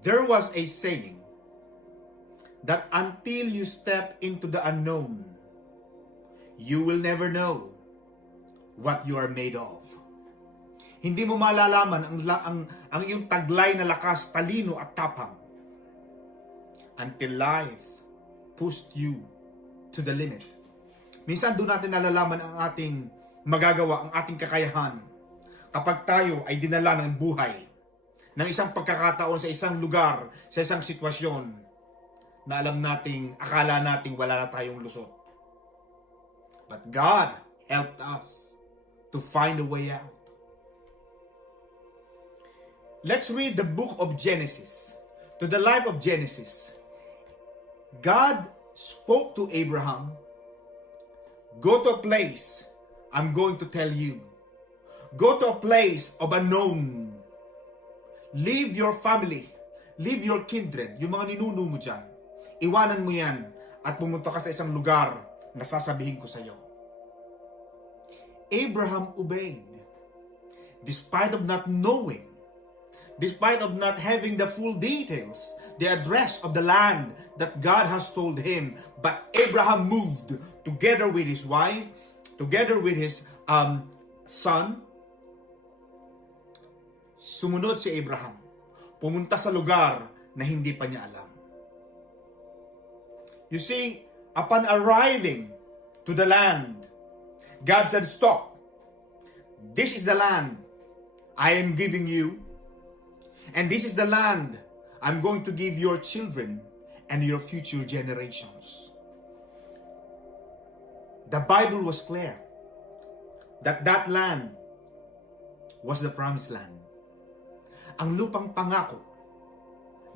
There was a saying that until you step into the unknown, you will never know what you are made of. Hindi mo malalaman ang iyong taglay na lakas, talino at tapang until life pushed you to the limit. Minsan doon natin nalalaman ang ating magagawa, ang ating kakayahan kapag tayo ay dinala ng buhay ng isang pagkakataon sa isang lugar, sa isang sitwasyon na akala nating wala na tayong lusot. But God helped us to find a way out. Let's read the book of Genesis. To the life of Genesis. God spoke to Abraham, go to a place I'm going to tell you. Go to a place of unknown. Leave your family. Leave your kindred. Yung mga ninuno mo dyan. Iwanan mo yan at pumunta ka sa isang lugar na sasabihin ko sa iyo. Abraham obeyed. Despite of not knowing, despite of not having the full details, the address of the land that God has told him, but Abraham moved together with his wife, together with his son. Sumunod si Abraham. Pumunta sa lugar na hindi pa niya alam. You see, upon arriving to the land, God said, stop. This is the land I am giving you. And this is the land I'm going to give your children and your future generations. The Bible was clear that that land was the promised land. Ang lupang pangako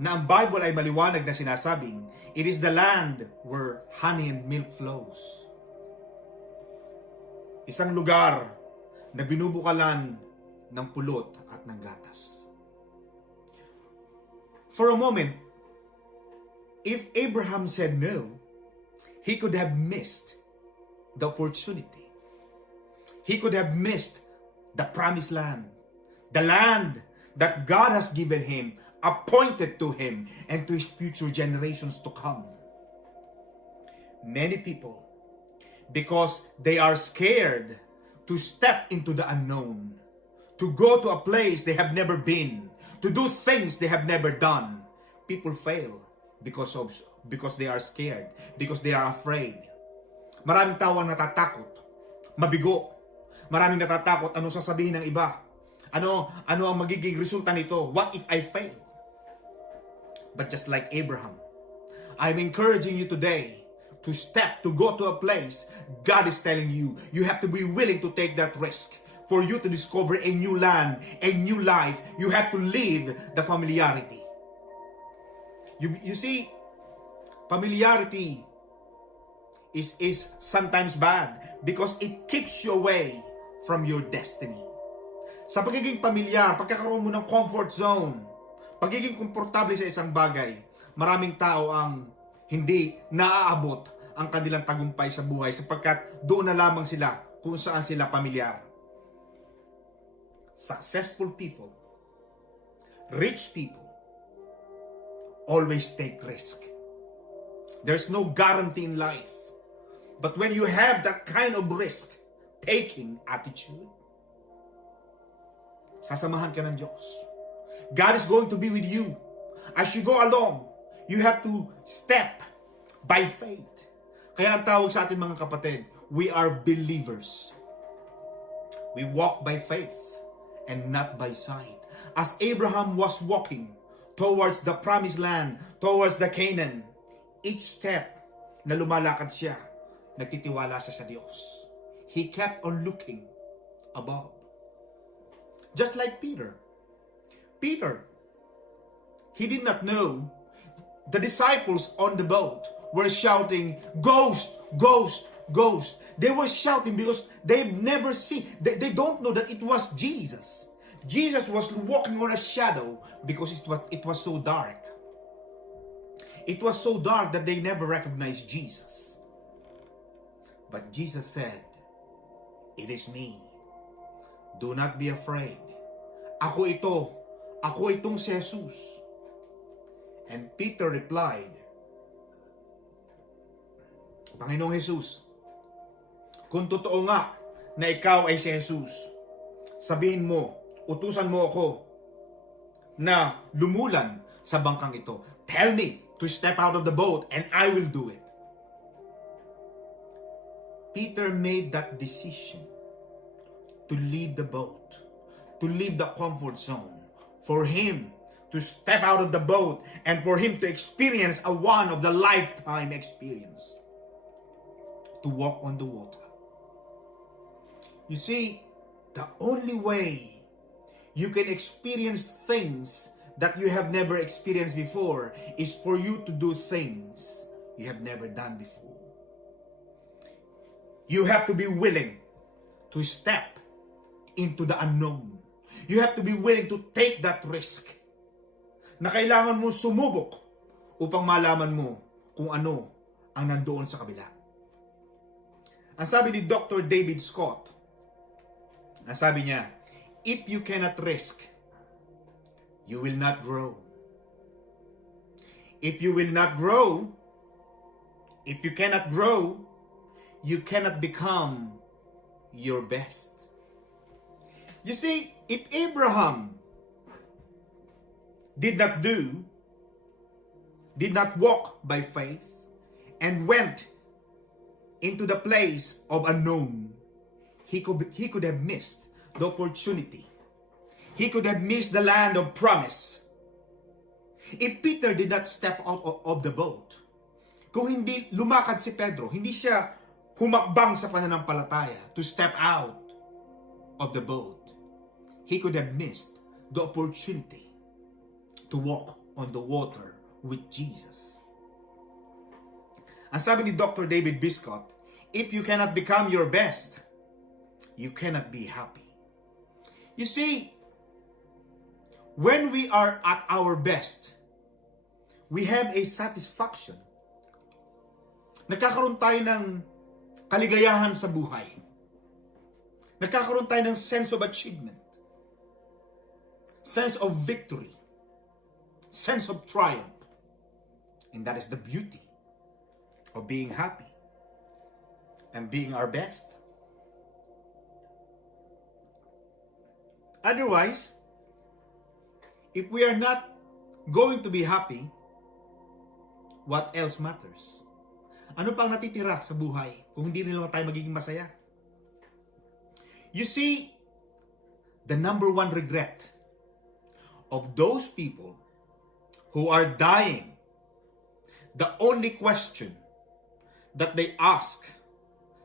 na ang Bible ay maliwanag na sinasabing, it is the land where honey and milk flows. Isang lugar na binubukalan ng pulot at ng gatas. For a moment, if Abraham said no, he could have missed the opportunity. He could have missed the promised land. The land that God has given him, appointed to him, and to his future generations to come. Many people, because they are scared to step into the unknown, to go to a place they have never been, to do things they have never done, people fail because they are scared, because they are afraid. Maraming tao ang natatakot, mabigo. Maraming natatakot anong sasabihin ng iba. Ano ang magiging resulta nito? What if I fail? But just like Abraham, I'm encouraging you today to go to a place God is telling you. You have to be willing to take that risk for you to discover a new land, a new life. You have to leave the familiarity. You see, familiarity is sometimes bad because it keeps you away from your destiny. Sa pagiging pamilyar, pagkakaroon mo ng comfort zone, pagiging komportable sa isang bagay, maraming tao ang hindi naaabot ang kanilang tagumpay sa buhay sapagkat doon na lamang sila kung saan sila pamilyar. Successful people, rich people, always take risk. There's no guarantee in life. But when you have that kind of risk-taking attitude, sasamahan ka ng Diyos. God is going to be with you. As you go along, you have to step by faith. Kaya ang tawag sa atin mga kapatid, we are believers. We walk by faith and not by sight. As Abraham was walking towards the promised land, towards the Canaan, each step na lumalakad siya, nagtitiwala siya sa Diyos. He kept on looking above. Just like Peter. Peter, he did not know the disciples on the boat were shouting, "Ghost, ghost, ghost." They were shouting because they've never seen, they don't know that it was Jesus. Jesus was walking on a shadow because it was so dark. It was so dark that they never recognized Jesus. But Jesus said, "It is me. Do not be afraid. Ako itong si Jesus. And Peter replied, Panginoong Jesus, kung totoo nga na ikaw ay si Jesus, sabihin mo, utusan mo ako na lumulan sa bangkang ito. Tell me to step out of the boat and I will do it. Peter made that decision to leave the boat, to leave the comfort zone, for him to step out of the boat and for him to experience a one of the lifetime experience, to walk on the water. You see, the only way you can experience things that you have never experienced before is for you to do things you have never done before. You have to be willing to step into the unknown. You have to be willing to take that risk na kailangan mo sumubok upang malaman mo kung ano ang nandoon sa kabila. Ang sabi ni Dr. David Scott, ang sabi niya, if you cannot risk, you will not grow. If you will not grow, if you cannot grow, you cannot become your best. You see, if Abraham did not walk by faith and went into the place of unknown, he could have missed the opportunity. He could have missed the land of promise. If Peter did not step out of the boat, kung hindi lumakad si Pedro, hindi siya humakbang sa pananampalataya to step out of the boat, he could have missed the opportunity to walk on the water with Jesus. Ang sabi ni Dr. David Biscott, if you cannot become your best, you cannot be happy. You see, when we are at our best, we have a satisfaction. Nagkakaroon tayo ng kaligayahan sa buhay. Nagkakaroon tayo ng sense of achievement, sense of victory, sense of triumph. And that is the beauty of being happy and being our best. Otherwise, if we are not going to be happy, what else matters? Ano pang natitira sa buhay kung hindi rin lang tayo magiging masaya? You see, the number one regret of those people who are dying, the only question that they ask,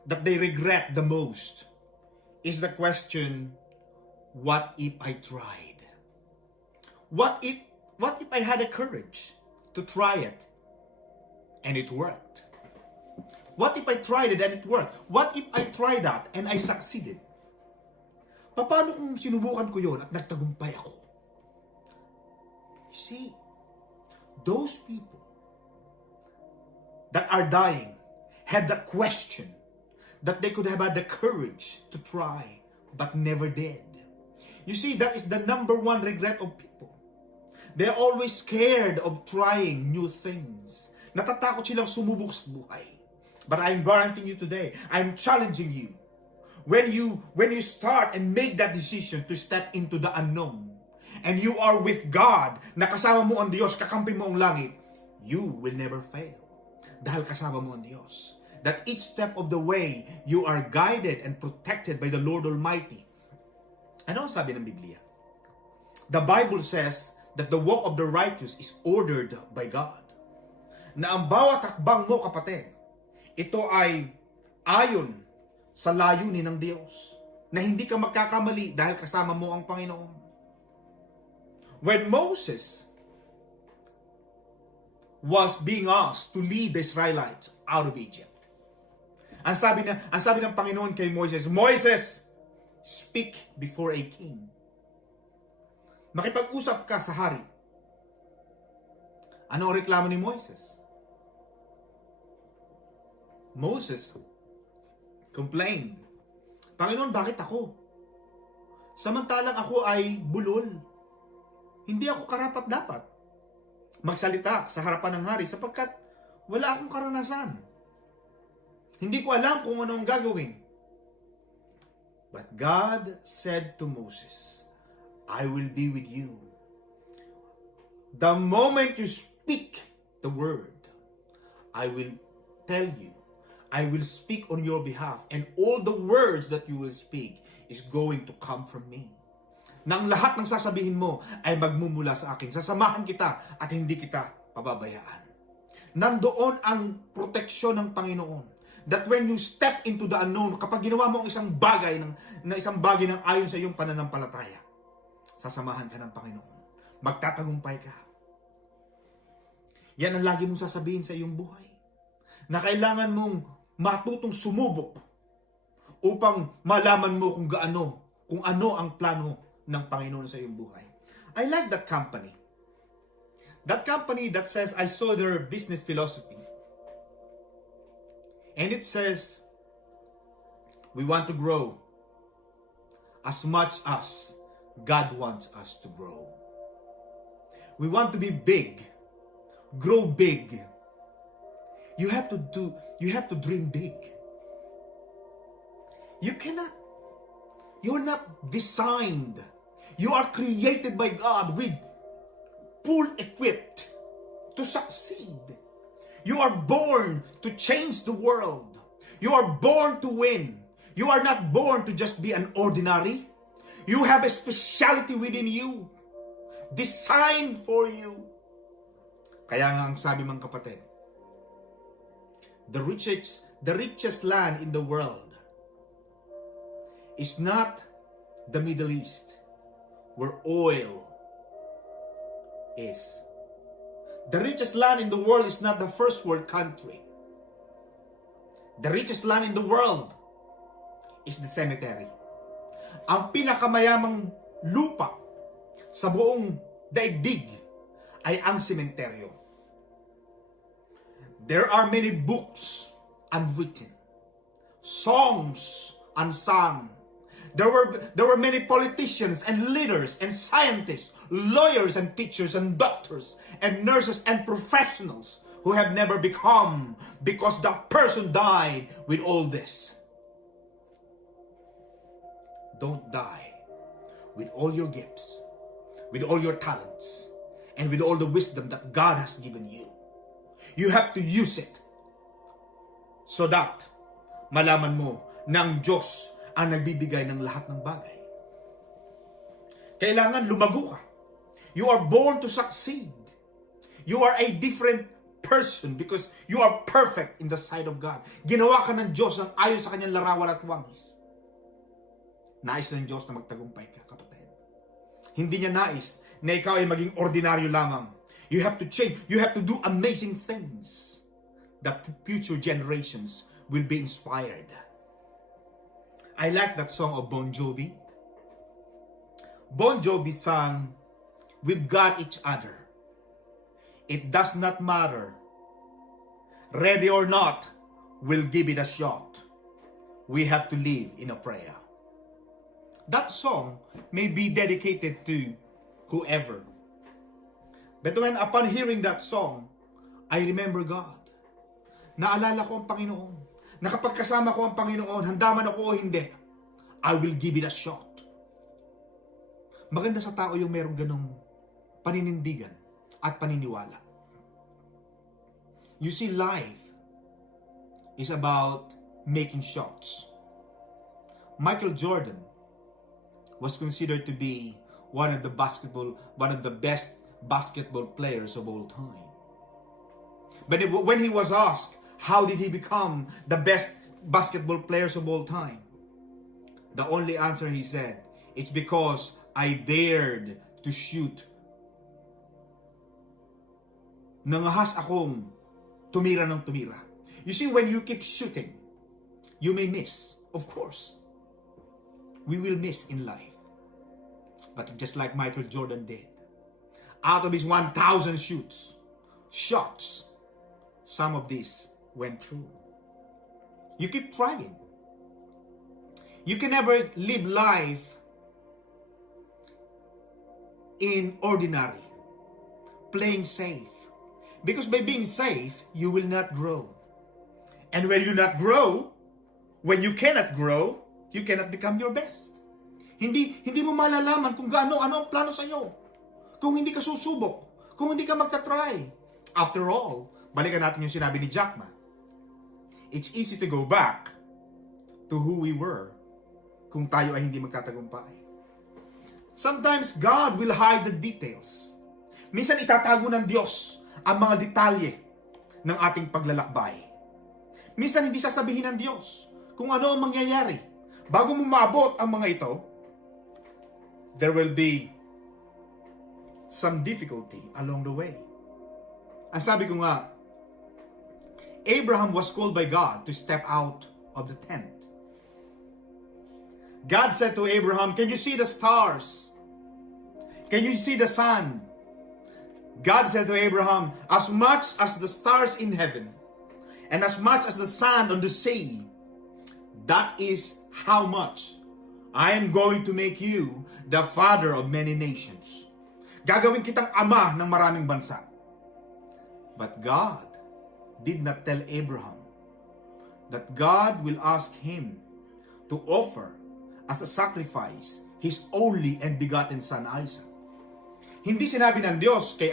that they regret the most, is the question, what if I tried? What if I had the courage to try it and it worked? What if I tried it and it worked? What if I tried that and I succeeded? Paano kung sinubukan ko yon at nagtagumpay ako? You see, those people that are dying had the question that they could have had the courage to try but never did. You see, that is the number one regret of people. They're always scared of trying new things. Natatakot silang sumubok sa buhay. But I'm guaranteeing you today, I'm challenging you. When you start and make that decision to step into the unknown, and you are with God, nakasama mo ang Diyos, kakampi mo ang langit, you will never fail. Dahil kasama mo ang Diyos. That each step of the way, you are guided and protected by the Lord Almighty. Ano ang sabi ng Biblia? The Bible says that the walk of the righteous is ordered by God. Na ang bawat hakbang mo, kapatid, ito ay ayon sa layunin ng Diyos. Na hindi ka magkakamali dahil kasama mo ang Panginoon. When Moses was being asked to lead the Israelites out of Egypt, ang sabi ng Panginoon kay Moises, Moises, speak before a king. Makipag-usap ka sa hari. Ano ang reklamo ni Moises? Moses complained, Panginoon, bakit ako? Samantalang ako ay bulol. Hindi ako karapat-dapat. magsalita sa harapan ng hari sapagkat wala akong karanasan. Hindi ko alam kung ano ang gagawin. But God said to Moses, I will be with you. The moment you speak the word, I will tell you, I will speak on your behalf, and all the words that you will speak is going to come from me. Nang lahat ng sasabihin mo ay magmumula sa akin. Sasamahan kita at hindi kita pababayaan. Nandoon ang proteksyon ng Panginoon. That when you step into the unknown, kapag ginawa mo ang isang bagay ng ayon sa iyong pananampalataya, sasamahan ka ng Panginoon. Magtatagumpay ka. Yan ang lagi mong sasabihin sa iyong buhay. Na kailangan mong matutong sumubok upang malaman mo kung ano ang plano ng Panginoon sa iyong buhay. I like that company. That company that says, I saw their business philosophy. And it says, we want to grow as much as God wants us to grow. We want to be big, grow big. You have to dream big. You're not designed. You are created by God with full equipped to succeed. You are born to change the world. You are born to win. You are not born to just be an ordinary. You have a speciality within you, designed for you. Kaya nga ang sabi mga kapatid, the richest land in the world is not the Middle East, where oil is. The richest land in the world is not the first world country. The richest land in the world is the cemetery. Ang pinakamayamang lupa sa buong daigdig ay ang sementeryo. There are many books unwritten, songs unsung. There were many politicians and leaders and scientists, lawyers and teachers and doctors and nurses and professionals who have never become because the person died with all this. Don't die with all your gifts, with all your talents, and with all the wisdom that God has given you. You have to use it so that malaman mo na ang Diyos ang nagbibigay ng lahat ng bagay. Kailangan lumago ka. You are born to succeed. You are a different person because you are perfect in the sight of God. Ginawa ka ng Diyos ng ayon sa kanyang larawan at wangis. Nais ng Diyos na magtagumpay ka, kapatid. Hindi niya nais na ikaw ay maging ordinaryo lamang. You have to change. You have to do amazing things that future generations will be inspired. I like that song of Bon Jovi. Bon Jovi sang, "We've got each other. It does not matter. Ready or not, we'll give it a shot. We have to live in a prayer." That song may be dedicated to whoever. But when upon hearing that song, I remember God. Naalala ko ang Panginoon. Na kapag kasama ko ang Panginoon, handa man ako o hindi, I will give it a shot. Maganda sa tao yung merong ganong paninindigan at paniniwala. You see, life is about making shots. Michael Jordan was considered to be one of the best basketball players of all time. But when he was asked, how did he become the best basketball players of all time? The only answer he said, it's because I dared to shoot. Nangahas akong tumira ng tumira. You see, when you keep shooting, you may miss. Of course, we will miss in life. But just like Michael Jordan did, out of his 1,000 shots, some of these went through. You keep trying. You can never live life in ordinary. playing safe. Because by being safe, you will not grow. And when you not grow, when you cannot grow, you cannot become your best. Hindi mo malalaman kung ano ang plano sa iyo. Kung hindi ka susubok, kung hindi ka magta-try. After all, balikan natin yung sinabi ni Jack Ma. It's easy to go back to who we were kung tayo ay hindi magtatagumpay. Sometimes God will hide the details. Minsan itatago ng Diyos ang mga detalye ng ating paglalakbay. Minsan hindi sasabihin ng Diyos kung ano ang mangyayari. Bago mo maabot ang mga ito, there will be some difficulty along the way. Ang sabi ko nga, Abraham was called by God to step out of the tent. God said to Abraham, "Can you see the stars? Can you see the sun?" God said to Abraham, "As much as the stars in heaven, and as much as the sand on the sea, that is how much I am going to make you the father of many nations." Gagawin kitang ama ng maraming bansa. But God did not tell Abraham that God will ask him to offer as a sacrifice his only and begotten son Isaac. Hindi sinabi ng Diyos kay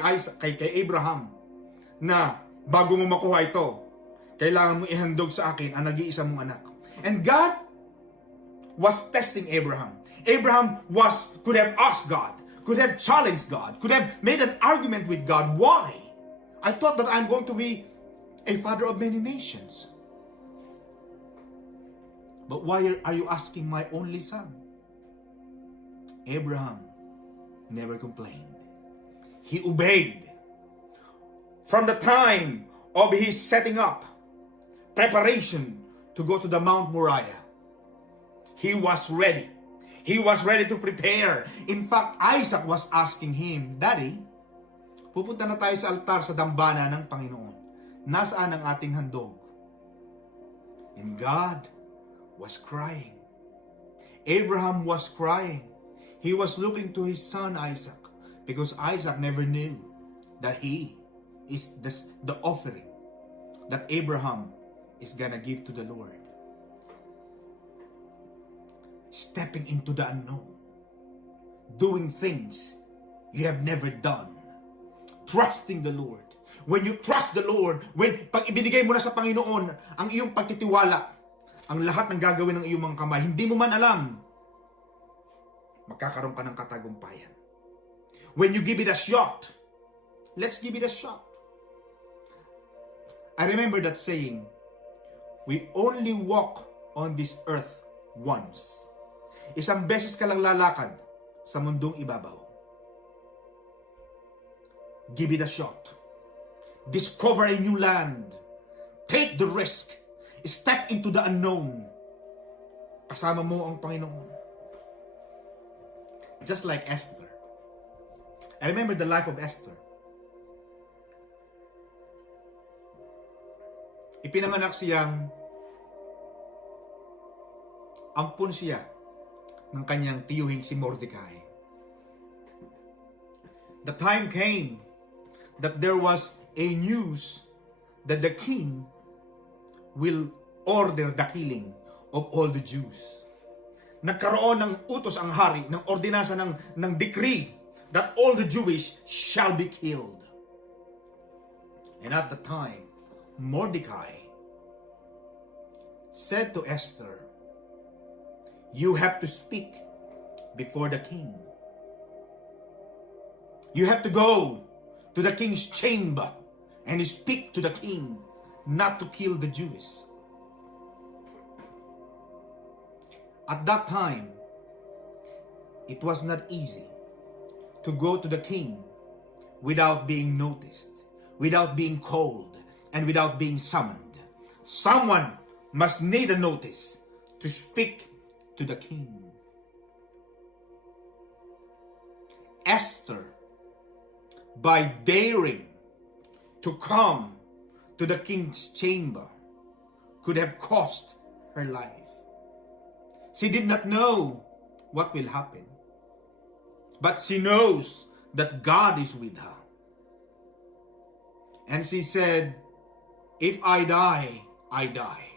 Abraham na bago mo makuha ito, kailangan mo ihandog sa akin ang nag-iisa mong anak. And God was testing Abraham. Abraham could have asked God, could have challenged God, could have made an argument with God. Why? I thought that I'm going to be a father of many nations. But why are you asking my only son? Abraham never complained. He obeyed. From the time of his setting up, preparation to go to the Mount Moriah, he was ready. He was ready to prepare. In fact, Isaac was asking him, "Daddy, pupunta na tayo sa altar sa dambana ng Panginoon. Nasaan ang ating handog?" And God was crying. Abraham was crying. He was looking to his son Isaac because Isaac never knew that he is the offering that Abraham is gonna give to the Lord. Stepping into the unknown. Doing things you have never done. Trusting the Lord. When you trust the Lord, pag ibinigay mo na sa Panginoon ang iyong pagtitiwala, ang lahat ng gagawin ng iyong mga kamay, hindi mo man alam, magkakaroon ka ng katagumpayan. When you give it a shot, let's give it a shot. I remember that saying, we only walk on this earth once. Isang beses ka lang lalakad sa mundong ibabaw. Give it a shot. Discover a new land. Take the risk. Step into the unknown. Kasama mo ang Panginoon. Just like Esther. I remember the life of Esther. Ipinanganak siyang ampun siya ng kanyang tiyuhing si Mordecai. The time came that there was a news that the king will order the killing of all the Jews. Nagkaroon ng utos ang hari, ng ordinansa, ng decree that all the Jewish shall be killed. And at the time, Mordecai said to Esther, "You have to speak before the king. You have to go to the king's chamber and speak to the king not to kill the Jews." At that time, it was not easy to go to the king without being noticed, without being called, and without being summoned. Someone must need a notice to speak to the king. Esther, by daring to come to the king's chamber, could have cost her life. She did not know what will happen, but she knows that God is with her. And she said, if I die, I die.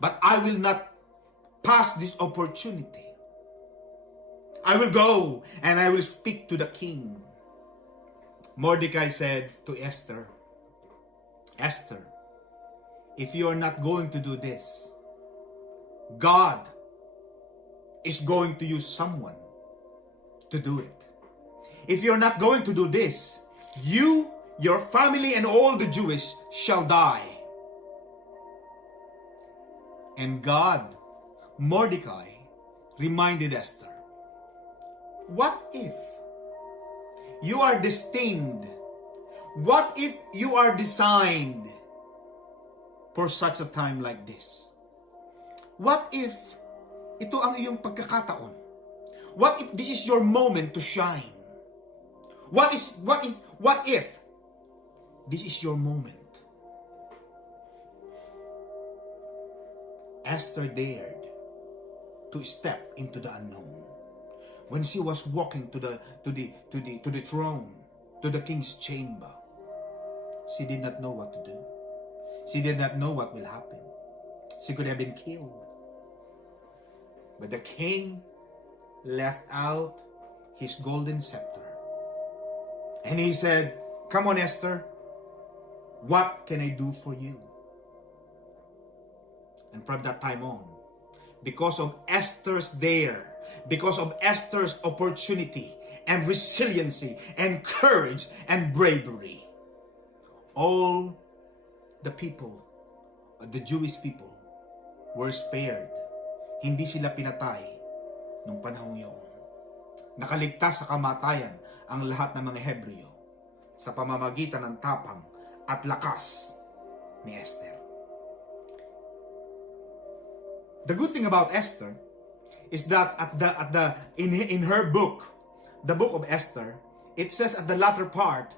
But I will not pass this opportunity. I will go and I will speak to the king. Mordecai said to Esther, Esther, if you are not going to do this, God is going to use someone to do it. If you're not going to do this, you, your family, and all the Jewish shall die. And God, Mordecai, reminded Esther, what if you are destined? What if you are designed for such a time like this? What if ito ang iyong pagkakataon? What if this is your moment to shine? What if this is your moment? Esther dared to step into the unknown. When she was walking to the throne, to the king's chamber, she did not know what to do. She did not know what will happen. She could have been killed. But the king left out his golden scepter. And he said, come on, Esther, what can I do for you? And from that time on, because of Esther's dare, because of Esther's opportunity and resiliency and courage and bravery, all the people, the Jewish people, were spared. Hindi sila pinatay nung panahong yun. Nakaligtas sa kamatayan ang lahat ng mga Hebreo sa pamamagitan ng tapang at lakas ni Esther. The good thing about Esther is that in her book, the book of Esther, it says at the latter part,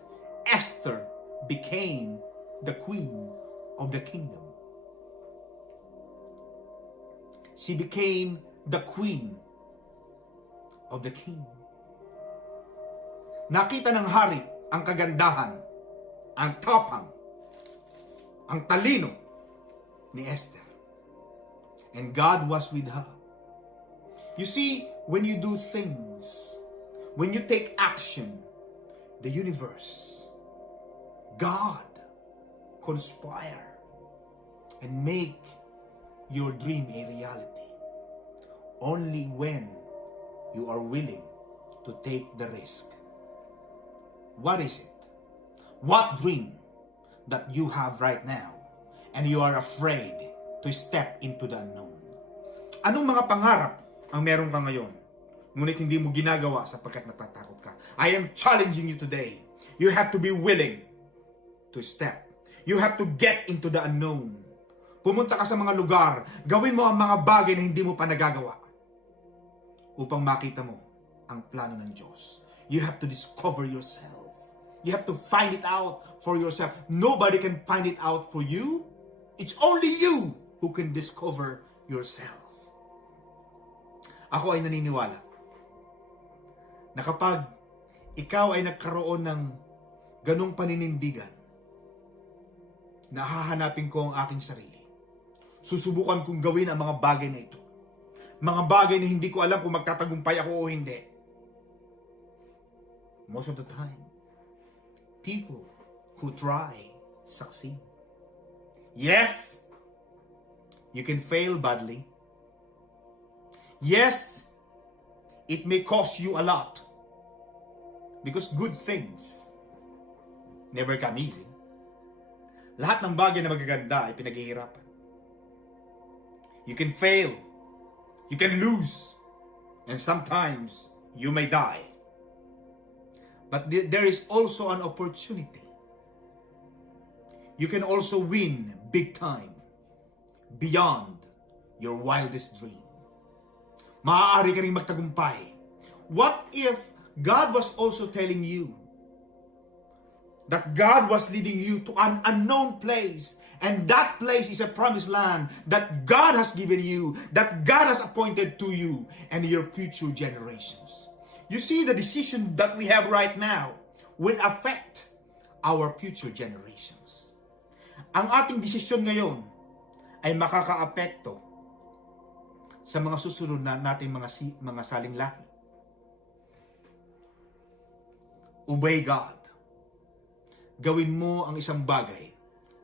Esther became the queen of the kingdom. She became the queen of the king. Nakita ng hari ang kagandahan, ang tapang, ang talino ni Esther. And God was with her. You see, when you do things, when you take action, the universe, God conspire and make your dream a reality. Only when you are willing to take the risk. What is it? What dream that you have right now and you are afraid to step into the unknown? Anong mga pangarap ang meron ka ngayon, ngunit hindi mo ginagawa sapagkat natatakot ka? I am challenging you today. You have to be willing to step. You have to get into the unknown. Pumunta ka sa mga lugar, gawin mo ang mga bagay na hindi mo pa nagagawa upang makita mo ang plano ng Diyos. You have to discover yourself. You have to find it out for yourself. Nobody can find it out for you. It's only you who can discover yourself. Ako ay naniniwala na kapag ikaw ay nagkaroon ng ganong paninindigan, na hahanapin ko ang aking sarili. Susubukan kong gawin ang mga bagay na ito. Mga bagay na hindi ko alam kung magtatagumpay ako o hindi. Most of the time, people who try succeed. Yes, you can fail badly. Yes, it may cost you a lot. Because good things never come easy. Lahat ng bagay na magaganda ay pinaghihirapan. You can fail. You can lose. And sometimes, you may die. But there is also an opportunity. You can also win big time. Beyond your wildest dream. Maaari ka rin magtagumpay. What if God was also telling you that God was leading you to an unknown place, and that place is a promised land that God has given you, that God has appointed to you and your future generations. You see, the decision that we have right now will affect our future generations. Ang ating desisyon ngayon ay makakaapekto sa mga susunod na nating mga saling lahi. Obey God. Gawin mo ang isang bagay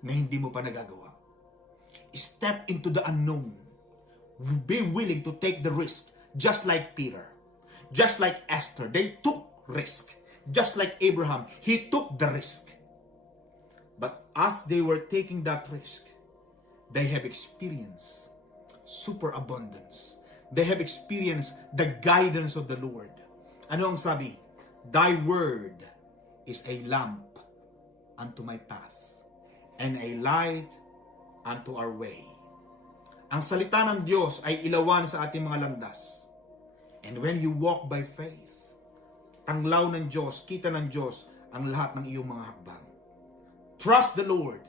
na hindi mo pa nagagawa. Step into the unknown. Be willing to take the risk, just like Peter, just like Esther. They took risk. Just like Abraham, he took the risk. But as they were taking that risk, they have experienced superabundance. They have experienced the guidance of the Lord. Ano ang sabi? Thy word is a lamp unto my path and a light unto our way. Ang salita ng Diyos ay ilawan sa ating mga landas. And when you walk by faith, tanglaw ng Diyos, kita ng Diyos ang lahat ng iyong mga hakbang. Trust the Lord.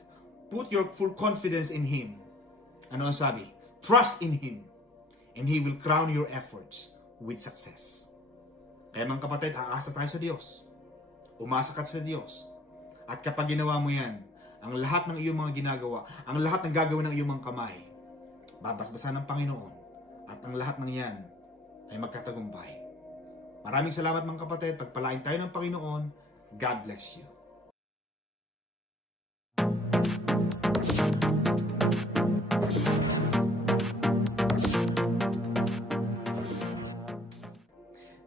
Put your full confidence in Him. Ano ang sabi? Trust in Him. And He will crown your efforts with success. Kaya mga kapatid, aasa tayo sa Diyos. Umasa ka sa Diyos. At kapag ginawa mo yan, ang lahat ng iyong mga ginagawa, ang lahat ng gagawin ng iyong mga kamay, babasbasan ng Panginoon. At ang lahat ng yan ay magkatagumpay. Maraming salamat mga kapatid. Pagpalain tayo ng Panginoon. God bless you.